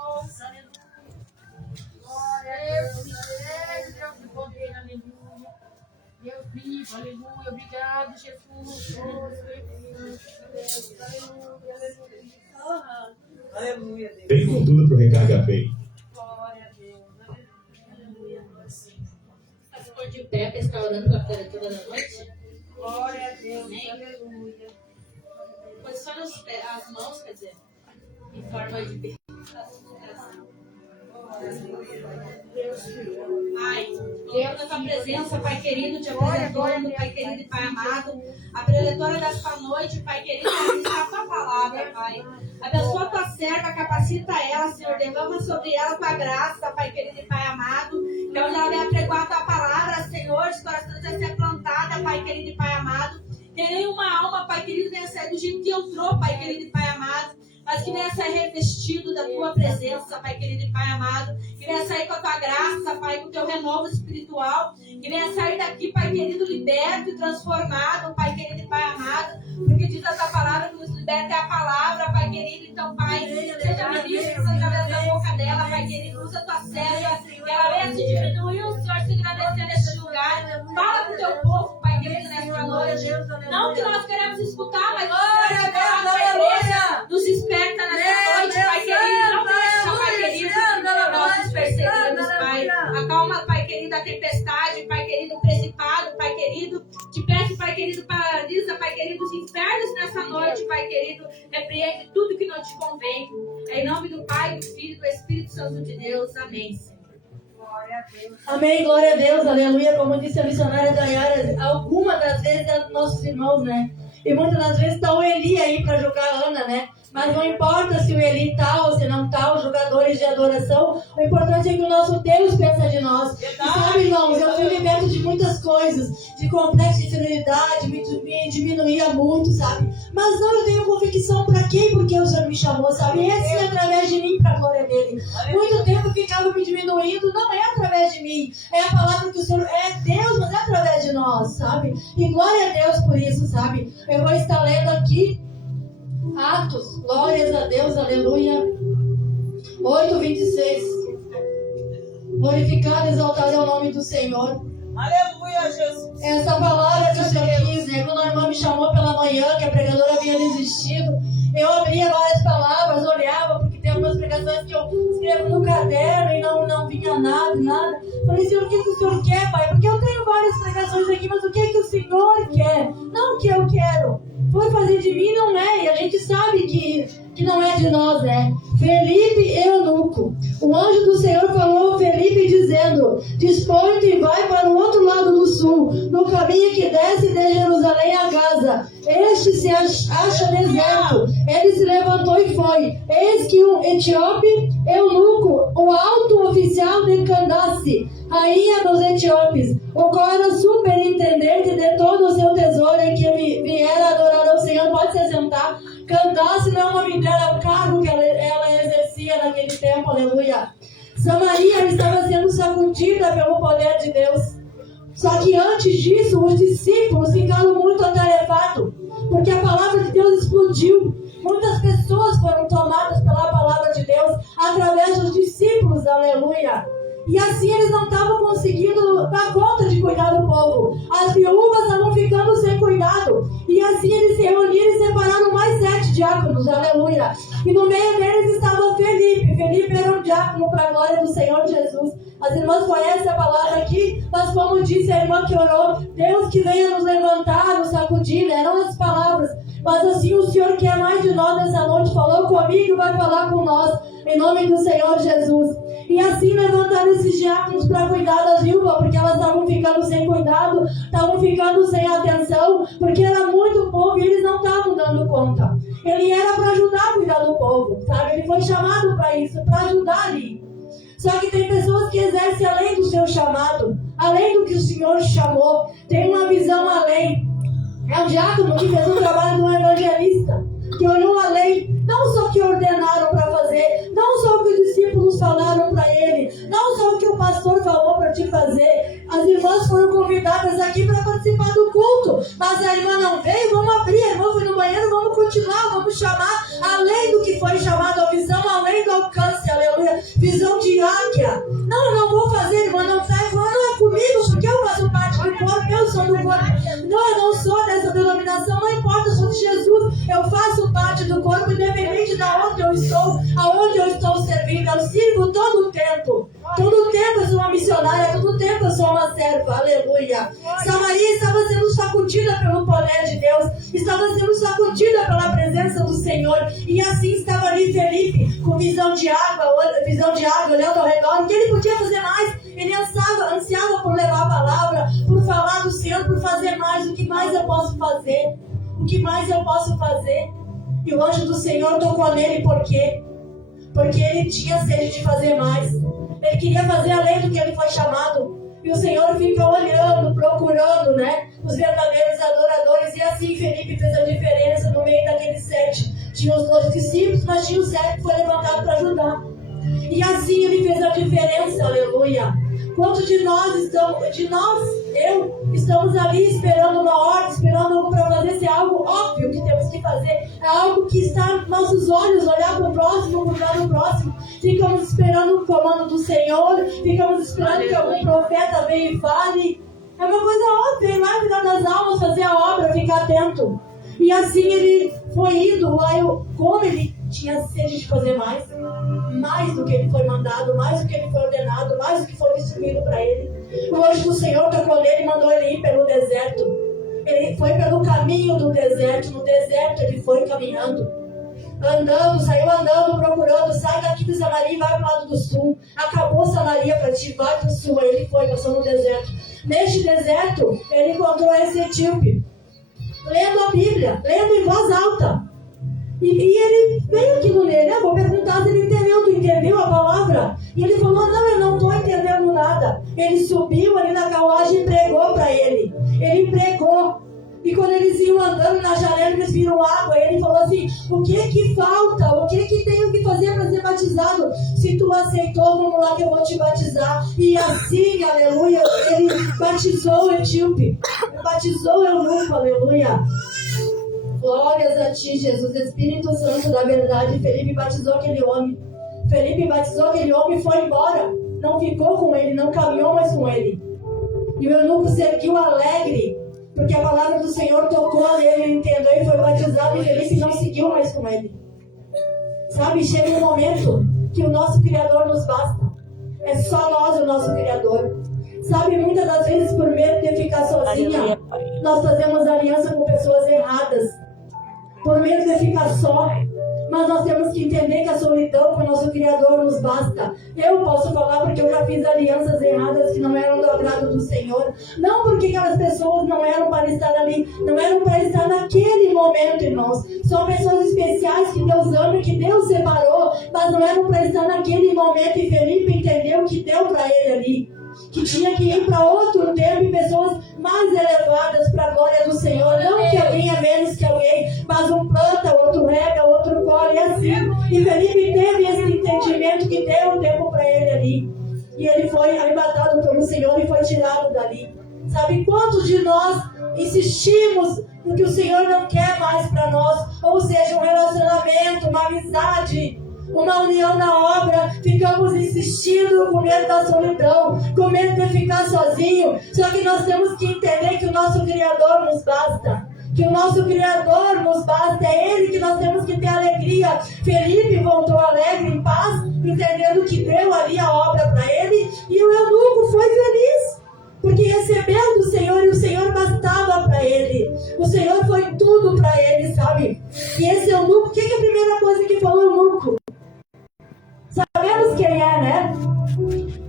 irmãos. Glória a Deus, Deus de poder, aleluia. Deus vivo, aleluia. Obrigado, Jesus. Aleluia, Deus. Vem com tudo pro Recarga Bem. Glória a Deus, aleluia. Se for de pé, para estar orando pela toda da noite. Glória a Deus, aleluia. Posicione as mãos, quer dizer, em forma de bênção. Pai, Deus, na tua presença, Pai querido, te apresentando, Pai querido e Pai amado, a preletora desta noite, Pai querido, está a tua palavra, Pai. Abençoa a tua serva, capacita ela, Senhor, derrama sobre ela a tua graça, Pai querido e Pai amado, que onde ela venha pregoar a tua palavra, Senhor, de coração já ser plantada, Pai querido e Pai amado, que nenhuma alma, Pai querido, venha sair do jeito que entrou, Pai querido e Pai amado, mas que venha sair revestido da tua presença, Pai querido e Pai amado, que venha sair com a tua graça, Pai, com o teu renovo espiritual, que venha sair daqui, Pai querido, liberto e transformado, Pai querido e Pai amado, porque diz a tua palavra que nos liberta é a palavra, Pai querido, então, Pai, seja ministro através da boca dela, Pai querido, usa a tua serva, que ela venha se diminuir, o Senhor se engrandecer nesse lugar, fala com o teu povo, Pai querido, nesta noite, não que nós queremos escutar, mas que a igreja nos esperta nessa noite, Pai querido, não deixa, Pai querido, nossos perseguidos, Pai, acalma, Pai querido, a tempestade, Pai querido, o principado, Pai querido, te peço, Pai querido, paralisa, Pai querido, os infernos nessa noite, Pai querido, repreende tudo que não te convém, em nome do Pai, do Filho e do Espírito Santo de Deus, amém, Senhor. Amém, glória a Deus, aleluia. Como disse a missionária Dayara, algumas das vezes é dos nossos irmãos, né? E muitas das vezes está o Eli aí para jogar a Ana, né? Mas não importa se o Eli tá ou se não tá, os jogadores de adoração, o importante é que o nosso Deus pensa de nós. E sabe, irmãos, eu fui liberto de muitas coisas, de complexo de inferioridade, me diminuía muito, sabe? Mas não, eu tenho convicção para quem, porque o Senhor me chamou, sabe? Esse é através de mim, para a glória dele. Muito tempo ficava me diminuindo, não é através de mim, é a palavra que o Senhor, é Deus, mas é através de nós, sabe? E glória a Deus por isso, sabe? Eu vou estar lendo aqui Atos, glórias a Deus, aleluia. 8:26. Glorificado e exaltado é o nome do Senhor. Aleluia, Jesus. Essa palavra que o Senhor quis, né? Quando a irmã me chamou pela manhã, que a pregadora havia desistido, eu abria várias palavras, olhava, porque tem algumas pregações que eu escrevo no caderno e não vinha nada. Falei, Senhor, o que o Senhor quer, Pai? Porque eu tenho várias pregações aqui, mas o que o Senhor quer? Não o que eu quero. Foi fazer de mim, não é, e a gente sabe que não é de nós, né? Felipe eunuco. O anjo do Senhor falou a Felipe dizendo: dispõe-te e vai para o outro lado do sul, no caminho que desce de Jerusalém a Gaza. Este se acha deserto. Ele se levantou e foi. Eis que um etíope eunuco, o alto oficial de Candace, rainha dos etíopes, o qual era superintendente de todo o seu tesouro, em que viera adorar ao Senhor. Pode se assentar. Candace não é o nome dela, o cargo que ela exercia naquele tempo, aleluia. Samaria estava sendo sacudida pelo poder de Deus. Só que antes disso, os discípulos ficaram muito atarefados, porque a palavra de Deus explodiu. Muitas pessoas foram tomadas pela palavra de Deus através dos discípulos, aleluia. E assim eles não estavam conseguindo dar conta de cuidar do povo. As viúvas estavam ficando sem cuidado. E assim eles se reuniram e separaram mais 7 diáconos, aleluia. E no meio deles estava Felipe. Felipe era um diácono para a glória do Senhor Jesus. As irmãs conhecem a palavra aqui, mas como disse a irmã que orou, Deus que venha nos levantar, nos sacudir, eram as palavras. Mas assim o Senhor quer mais de nós nessa noite, falou comigo e vai falar com nós, em nome do Senhor Jesus. E assim levantaram esses diáconos para cuidar das viúvas, porque elas estavam ficando sem cuidado, estavam ficando sem atenção, porque era muito povo e eles não estavam dando conta. Ele era para ajudar a cuidar do povo, sabe? Ele foi chamado para isso, para ajudar ali. Só que tem pessoas que exercem além do seu chamado, além do que o Senhor chamou, tem uma visão além. É um diácono que fez um trabalho de um evangelista, que olhou além, não só o que ordenaram para fazer, não só o que os discípulos falaram para ele, não só o que o pastor falou para te fazer. As irmãs foram convidadas aqui para participar do culto, mas a irmã não veio, vamos abrir, a irmã foi no banheiro, vamos continuar, vamos chamar, além do que foi chamado, a visão além do alcance, aleluia. corpo. Não, eu não sou dessa denominação, não importa, eu sou de Jesus. Eu faço parte do corpo, independente de onde eu estou, aonde eu estou servindo. Eu sirvo todo o tempo. Todo o tempo eu sou uma missionária, todo o tempo eu sou uma serva. Aleluia. Samaria estava sendo sacudida pelo poder de Deus, estava sendo sacudida pela presença do Senhor. E assim estava ali Felipe, com visão de água, olhando ao redor. O que ele podia fazer mais? Ele ansiava por levar a palavra, por falar do Senhor, por fazer mais. O que mais eu posso fazer? O que mais eu posso fazer? E o anjo do Senhor tocou nele, por quê? Porque ele tinha sede de fazer mais. Ele queria fazer além do que ele foi chamado. E o Senhor fica olhando, procurando, né, os verdadeiros adoradores. E assim Felipe fez a diferença no meio daqueles 7. Tinha os 12 discípulos, mas tinha o 7 que foi levantado para ajudar. E assim ele fez a diferença, aleluia. Quantos de nós estamos ali esperando uma ordem, esperando algo para fazer? Se é algo óbvio que temos que fazer, é algo que está nos nossos olhos, olhar para o próximo, cuidar do próximo. Ficamos esperando o comando do Senhor, ficamos esperando que algum profeta venha e fale. É uma coisa óbvia, ir lá cuidar das almas, fazer a obra, ficar atento. E assim ele foi indo, como ele tinha sede de fazer mais do que ele foi mandado, mais do que ele foi ordenado, mais do que foi distribuído para ele. O anjo do Senhor tocou nele e mandou ele ir pelo deserto. Ele foi pelo caminho do deserto. No deserto ele foi caminhando, saiu andando, procurando. Sai daqui de Samaria e vai para o lado do sul. Acabou Samaria para ti, vai para o sul. Aí ele foi, passou no deserto. Neste deserto ele encontrou esse etíope, lendo a Bíblia, lendo em voz alta. E ele veio aquilo nele, vou perguntar se ele entendeu. Tu entendeu a palavra? E ele falou, não, eu não estou entendendo nada. Ele subiu ali na carruagem e pregou para ele. Ele pregou. E quando eles iam andando na janela, eles viram água. E ele falou assim, o que falta? O que tenho que fazer para ser batizado? Se tu aceitou, vamos lá que eu vou te batizar. E assim, aleluia, ele batizou o etíope. Batizou o eunuco, aleluia. Glórias a ti, Jesus, Espírito Santo da verdade. Felipe batizou aquele homem. E foi embora. Não ficou com ele, não caminhou mais com ele. E o eunuco seguiu alegre, porque a palavra do Senhor tocou nele, ele entendeu e foi batizado. E Felipe não seguiu mais com ele. Sabe, chega um momento que o nosso Criador nos basta. É só nós o nosso Criador. Sabe, muitas das vezes por medo de ficar sozinha, nós fazemos aliança com pessoas erradas. Por medo de ficar só. Mas nós temos que entender que a solidão com o nosso Criador nos basta. Eu posso falar porque eu já fiz alianças erradas que não eram do agrado do Senhor. Não porque aquelas pessoas não eram para estar ali, não eram para estar naquele momento, irmãos. São pessoas especiais que Deus ama e que Deus separou, mas não eram para estar naquele momento. E Felipe entendeu que deu para ele ali, que tinha que ir para outro tempo e pessoas mais elevadas para a glória do Senhor. Não que alguém é menos que alguém, mas um planta, outro rega, outro colhe, e assim. E Felipe teve esse entendimento que deu um tempo para ele ali. E ele foi arrebatado pelo Senhor e foi tirado dali. Sabe quantos de nós insistimos no que o Senhor não quer mais para nós? Ou seja, um relacionamento, uma amizade, uma união na obra, ficamos insistindo com medo da solidão, com medo de ficar sozinho. Só que nós temos que entender que o nosso Criador nos basta. Que o nosso Criador nos basta, é Ele que nós temos que ter alegria. Felipe voltou alegre, em paz, entendendo que deu ali a obra para ele, e o eunuco foi feliz, porque recebeu do Senhor e o Senhor bastava para ele. O Senhor foi tudo para ele, sabe? E esse eunuco, o que é a primeira coisa que falou o eunuco? Sabemos quem é, né?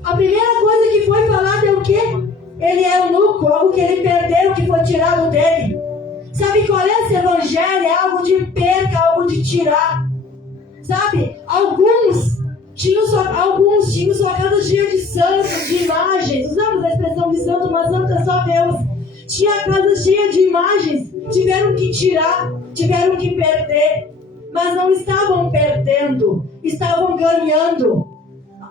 A primeira coisa que foi falada é o quê? Ele é eunuco, algo que ele perdeu, que foi tirado dele. Sabe qual é esse evangelho? É algo de perca, algo de tirar. Sabe? Alguns tinham sua casa cheia de santos, de imagens. Usamos a expressão de santo, mas santo é só Deus. Tinha a casa cheia de imagens. Tiveram que tirar, tiveram que perder. Mas não estavam perdendo, estavam ganhando.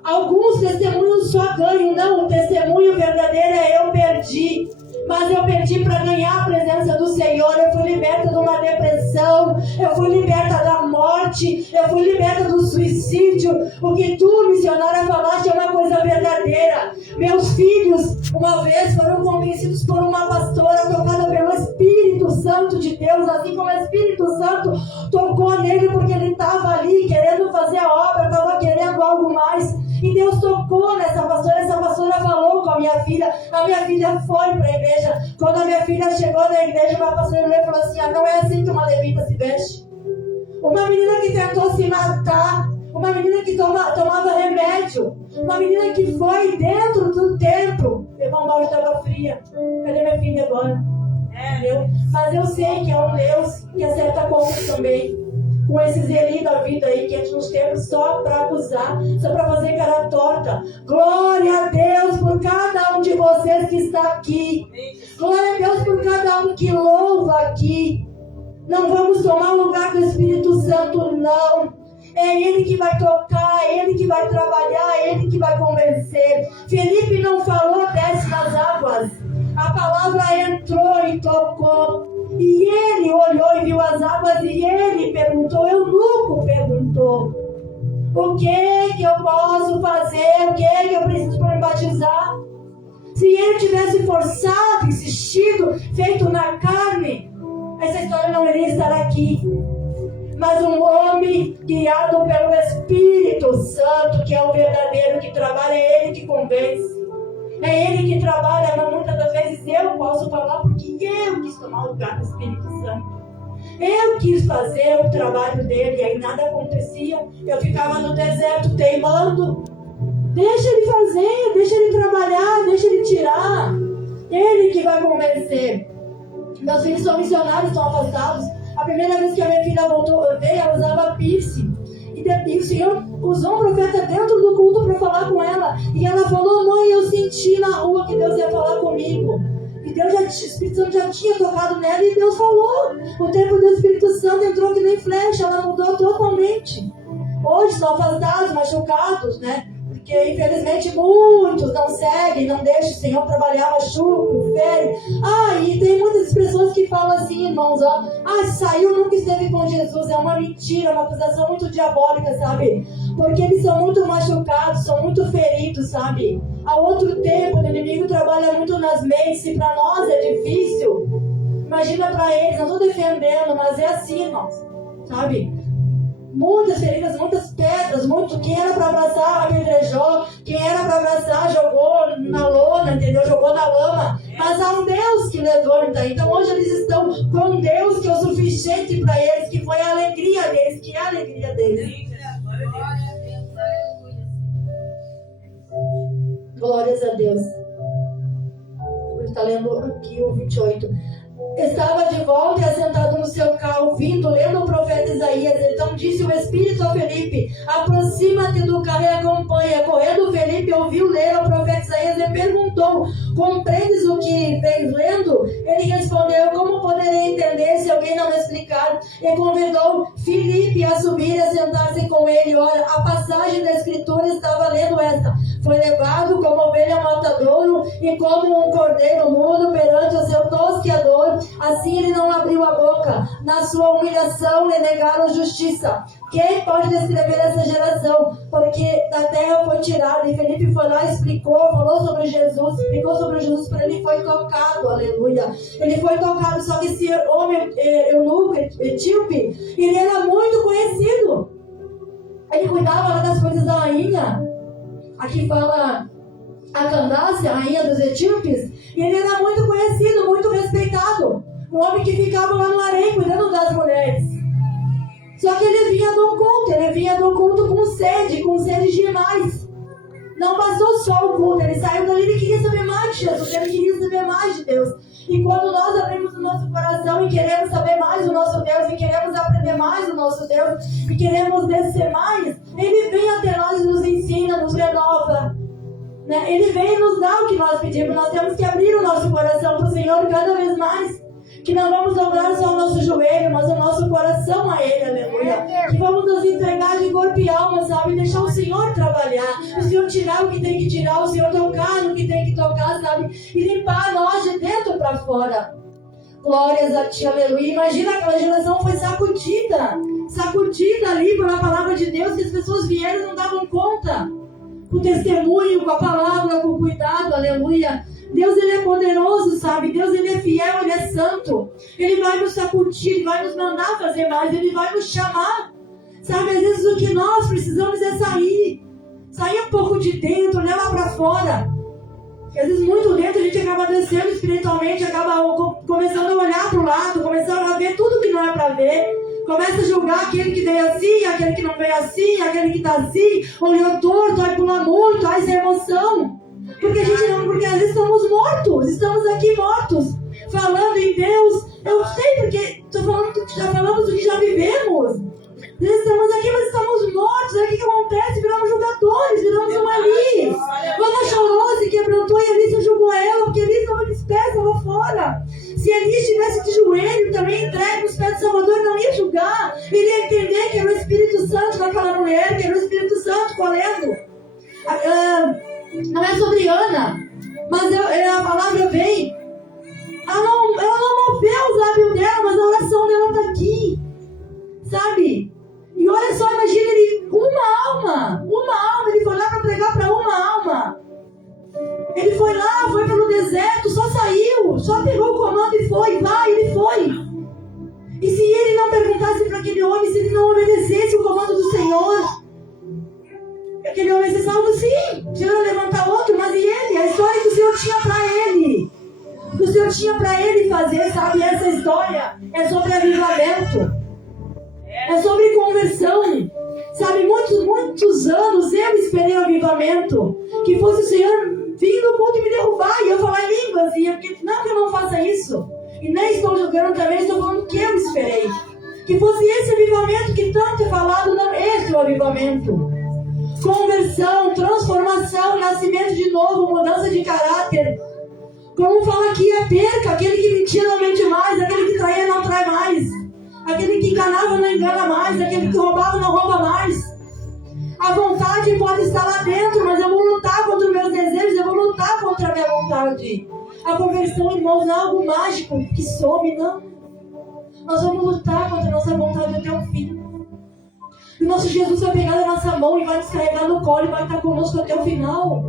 Alguns testemunhos só ganham. Não, o testemunho verdadeiro é eu perdi. Mas eu pedi para ganhar a presença do Senhor. Eu fui liberta de uma depressão. Eu fui liberta da morte. Eu fui liberta do suicídio. O que tu, missionária, falaste é uma coisa verdadeira. Meus filhos, uma vez, foram convencidos por uma pastora tocada pelo Espírito Santo de Deus. Assim como o Espírito Santo tocou nele porque ele estava ali querendo fazer a obra, estava querendo algo mais. E Deus tocou nessa pastora. Essa pastora falou com a minha filha foi para a igreja. Quando a minha filha chegou na igreja, uma pastora olhou e falou assim: não é assim que uma levita se veste. Uma menina que tentou se matar, uma menina que tomava remédio, uma menina que foi dentro do templo levou um balde de água fria. Cadê minha filha agora? Mas eu sei que é um Deus que acerta contas também. Com esses Eli da vida aí que a gente nos teve só para acusar, só para fazer cara torta. Glória a Deus por cada um de vocês que está aqui. Glória a Deus por cada um que louva aqui. Não vamos tomar o lugar do Espírito Santo, não. É Ele que vai tocar, é Ele que vai trabalhar, é Ele que vai convencer. Felipe não falou, desce nas águas. A palavra entrou e tocou. E ele olhou e viu as águas e ele perguntou, eunuco perguntou: o que eu posso fazer? O que eu preciso para me batizar? Se ele tivesse forçado, insistido, feito na carne, essa história não iria estar aqui. Mas um homem guiado pelo Espírito Santo, que é o verdadeiro que trabalha, é ele que convence. É Ele que trabalha, mas muitas das vezes eu posso falar porque eu quis tomar o lugar do Espírito Santo. Eu quis fazer o trabalho dele e aí nada acontecia. Eu ficava no deserto teimando. Deixa ele fazer, deixa ele trabalhar, deixa ele tirar. Ele que vai convencer. Meus filhos são missionários, estão afastados. A primeira vez que a minha filha veio, ela usava piercing. E o Senhor usou um profeta dentro do culto para falar com ela. E ela falou: mãe, eu senti na rua que Deus ia falar comigo. E o Espírito Santo já tinha tocado nela e Deus falou. O tempo do Espírito Santo entrou que nem flecha, ela mudou totalmente. Hoje estão afastados, machucados, né? Porque infelizmente muitos não seguem, não deixam o Senhor trabalhar, machucam, ferem. E tem muitas expressões que falam assim, irmãos, saiu, nunca esteve com Jesus. É uma mentira, uma acusação muito diabólica, sabe? Porque eles são muito machucados, são muito feridos, sabe? Há outro tempo, o inimigo trabalha muito nas mentes, e para nós é difícil. Imagina para eles, não estou defendendo, mas é assim, irmãos, sabe? Muitas feridas, muitas pedras, quem era para abraçar apedrejou, quem era para abraçar jogou na lona, entendeu? Jogou na lama. Mas há um Deus que levanta. Então hoje eles estão com um Deus que é o suficiente para eles, que foi a alegria deles, que é a alegria deles. Glórias a Deus. Ele está lendo aqui o 28. Estava de volta e assentado no seu carro, lendo o profeta Isaías. Então disse o Espírito a Felipe: aproxima-te do carro e acompanha. Correndo Felipe ouviu ler o profeta Isaías e perguntou: compreendes o que vens lendo? Ele respondeu: como poderei entender se alguém não me explicar? E convidou Felipe a subir e a sentar-se com ele. Ora, a passagem da Escritura estava lendo esta: foi levado como ovelha ao matadouro e como um cordeiro mudo perante o seu tosqueador. Assim ele não abriu a boca. Na sua humilhação lhe negaram justiça. Quem pode descrever essa geração? Porque da terra foi tirada. E Felipe foi lá e falou sobre Jesus, explicou sobre Jesus para ele, foi tocado, aleluia. Ele foi tocado, só que esse homem eunuco, etíope, ele era muito conhecido. Ele cuidava lá das coisas da rainha. Aqui fala a Candace, a rainha dos etíopes, e ele era muito conhecido, muito respeitado. Um homem que ficava lá no harém cuidando das mulheres. Só que ele vinha do culto com sede demais. Não bastou só o culto, ele saiu dali e queria saber mais de Jesus, ele queria saber mais de Deus. E quando nós abrimos o nosso coração e queremos saber mais do nosso Deus, e queremos aprender mais do nosso Deus, e queremos descer mais, ele vem até nós e nos ensina, nos renova. Ele vem nos dar o que nós pedimos. Nós temos que abrir o nosso coração para o Senhor cada vez mais. Que não vamos dobrar só o nosso joelho, mas o nosso coração a Ele, aleluia. Que vamos nos entregar de corpo e alma, sabe? Deixar o Senhor trabalhar. O Senhor tirar o que tem que tirar, o Senhor tocar no que tem que tocar, sabe? E limpar nós de dentro para fora. Glórias a Ti, aleluia. Imagina, aquela geração foi sacudida ali pela palavra de Deus, que as pessoas vieram e não davam conta. Com o testemunho, com a palavra, com o cuidado, aleluia. Deus, Ele é poderoso, sabe? Deus, Ele é fiel, Ele é santo. Ele vai nos sacudir, Ele vai nos mandar fazer mais, Ele vai nos chamar. Sabe, às vezes o que nós precisamos é sair um pouco de dentro, levar para fora. Porque às vezes muito dentro a gente acaba descendo espiritualmente, acaba começando a olhar para o lado, começando a ver tudo que não é para ver. Começa a julgar aquele que veio assim, aquele que não veio assim, aquele que está assim, olhou torto, aí pula muito, aí sem emoção. Porque porque às vezes estamos mortos, estamos aqui mortos, falando em Deus. Eu sei porque já falamos do que já vivemos. Nós estamos aqui, mas estamos mortos. Aí o que acontece? Viramos julgadores, viramos uma Eli. Quando chorou, se quebrantou e Eli se julgou ela, porque Eli estava dispersa lá fora. Se Eli estivesse de joelho, também entregue nos pés do Salvador, ele não ia julgar. Ele ia entender que era o Espírito Santo naquela mulher, que era o Espírito Santo colhendo. Não é sobre Ana, mas a palavra vem. Ela não moveu os lábios dela, mas a oração dela está aqui. Sabe? E olha só, imagina ele, uma alma, ele foi lá para pregar para uma alma. Ele foi lá, foi pelo deserto, só saiu, só pegou o comando e foi, ele foi. E se ele não perguntasse para aquele homem, se ele não obedecesse o comando do Senhor, aquele homem ia ser salvo sim, se ele levantar outro, mas e ele? A história que o Senhor tinha para ele. Que o Senhor tinha para ele fazer, sabe? Essa história é sobre avivamento. É sobre conversão. Sabe, muitos anos eu esperei o avivamento. Que fosse o Senhor vindo no culto e me derrubar. E eu falar em línguas. E não que eu não faça isso. E nem estou julgando também, estou falando que eu esperei. Que fosse esse avivamento que tanto é falado. Não, esse é o avivamento. Conversão, transformação, nascimento de novo, mudança de caráter. Como fala aqui, é perca. Aquele que mentia não mente mais. Aquele que traía não trai mais. Aquele que enganava não engana mais. Aquele que roubava não rouba mais. A vontade pode estar lá dentro, mas eu vou lutar contra os meus desejos, eu vou lutar contra a minha vontade. A conversão, irmãos, não é algo mágico que some, não. Nós vamos lutar contra a nossa vontade até o fim. E o nosso Jesus vai pegar na nossa mão e vai nos carregar no colo e vai estar conosco até o final.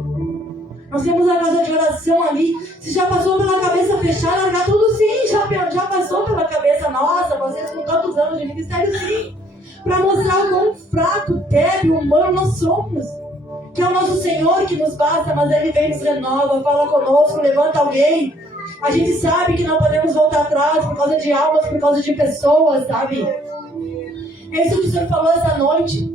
Nós temos a casa de oração ali. Se já passou pela cabeça fechar, largar tudo sim. Já passou pela cabeça nossa, vocês com tantos anos de ministério sim. Para mostrar o quão fraco, débil, humano nós somos. Que é o nosso Senhor que nos basta, mas Ele vem nos renova, fala conosco, levanta alguém. A gente sabe que não podemos voltar atrás por causa de almas, por causa de pessoas, sabe? É isso que o Senhor falou essa noite.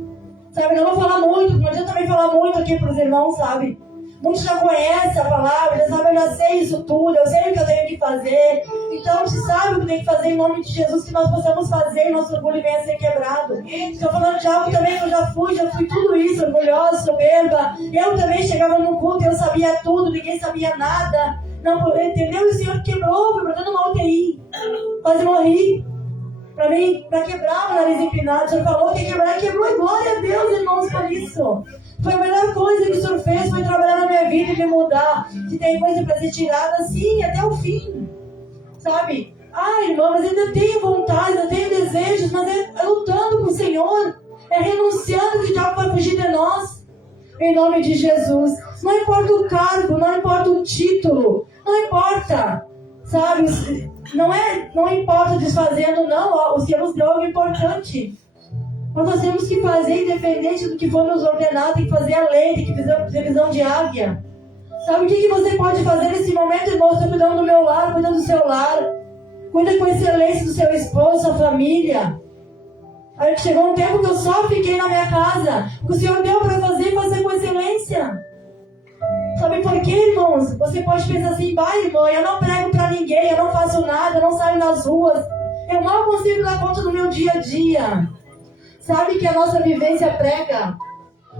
Sabe, não vou falar muito, não adianta também falar muito aqui para os irmãos, sabe? Muitos já conhecem a palavra, já sabem, eu já sei isso tudo, eu sei o que eu tenho que fazer. Então, se sabe o que tem que fazer em nome de Jesus, que nós possamos fazer e nosso orgulho venha a ser quebrado. Estou falando de algo também que eu já fui tudo isso, orgulhosa, soberba. Eu também chegava no culto, eu sabia tudo, ninguém sabia nada. Não, entendeu? E o Senhor quebrou, foi botando uma UTI. Quase morri. Para quebrar o nariz empinado. O Senhor falou que ia quebrar, quebrou. E glória a Deus, irmãos, por isso. Foi a melhor coisa que o Senhor fez, foi trabalhar na minha vida e me mudar. Se tem coisa para ser tirada, sim, até o fim. Sabe? Irmão, mas ainda tenho vontade, ainda tenho desejos, mas é lutando com o Senhor. É renunciando que o diabo vai fugir de nós. Em nome de Jesus. Não importa o cargo, não importa o título, não importa. Sabe? Não importa desfazendo, não. O Senhor nos deu algo importante. Mas nós temos que fazer, independente do que for nos ordenado, tem que fazer a lei, tem que fazer visão de águia. Sabe o que você pode fazer nesse momento, irmão? Estou cuidando do meu lar, cuida do seu lar. Cuida com excelência do seu esposo, sua família. Aí chegou um tempo que eu só fiquei na minha casa. O que o Senhor deu para fazer com excelência. Sabe por quê, irmãos? Você pode pensar assim, irmão, eu não prego para ninguém, eu não faço nada, eu não saio nas ruas. Eu mal consigo dar conta do meu dia a dia. Sabe que a nossa vivência prega?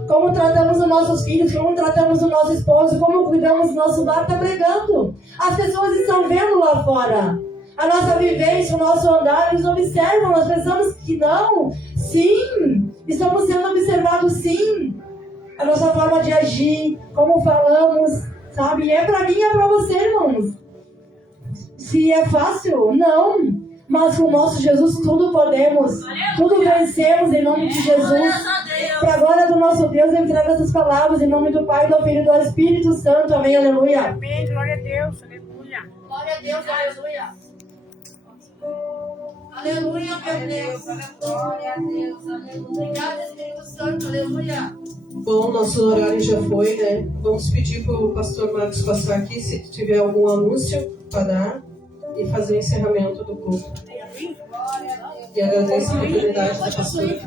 Como tratamos os nossos filhos, como tratamos o nosso esposo, como cuidamos do nosso lar, está pregando. As pessoas estão vendo lá fora. a nossa vivência, o nosso andar, eles observam. Nós pensamos que não. Sim, estamos sendo observados, sim. A nossa forma de agir, como falamos, sabe? E é pra mim e é pra você, irmãos. Se é fácil, não. Mas com o nosso Jesus tudo podemos. Tudo vencemos em nome de Jesus. Para a glória do nosso Deus, eu entrego essas palavras em nome do Pai, do Filho e do Espírito Santo. Amém, aleluia. Amém, glória a Deus, aleluia. Glória a Deus, aleluia. Aleluia, meu Deus. Glória a Deus, aleluia. Obrigada, Espírito Santo, aleluia. Bom, nosso horário já foi, né? Vamos pedir para o pastor Marcos passar aqui, se tiver algum anúncio para dar, e fazer o encerramento do culto. E agradeço a oportunidade da pastora.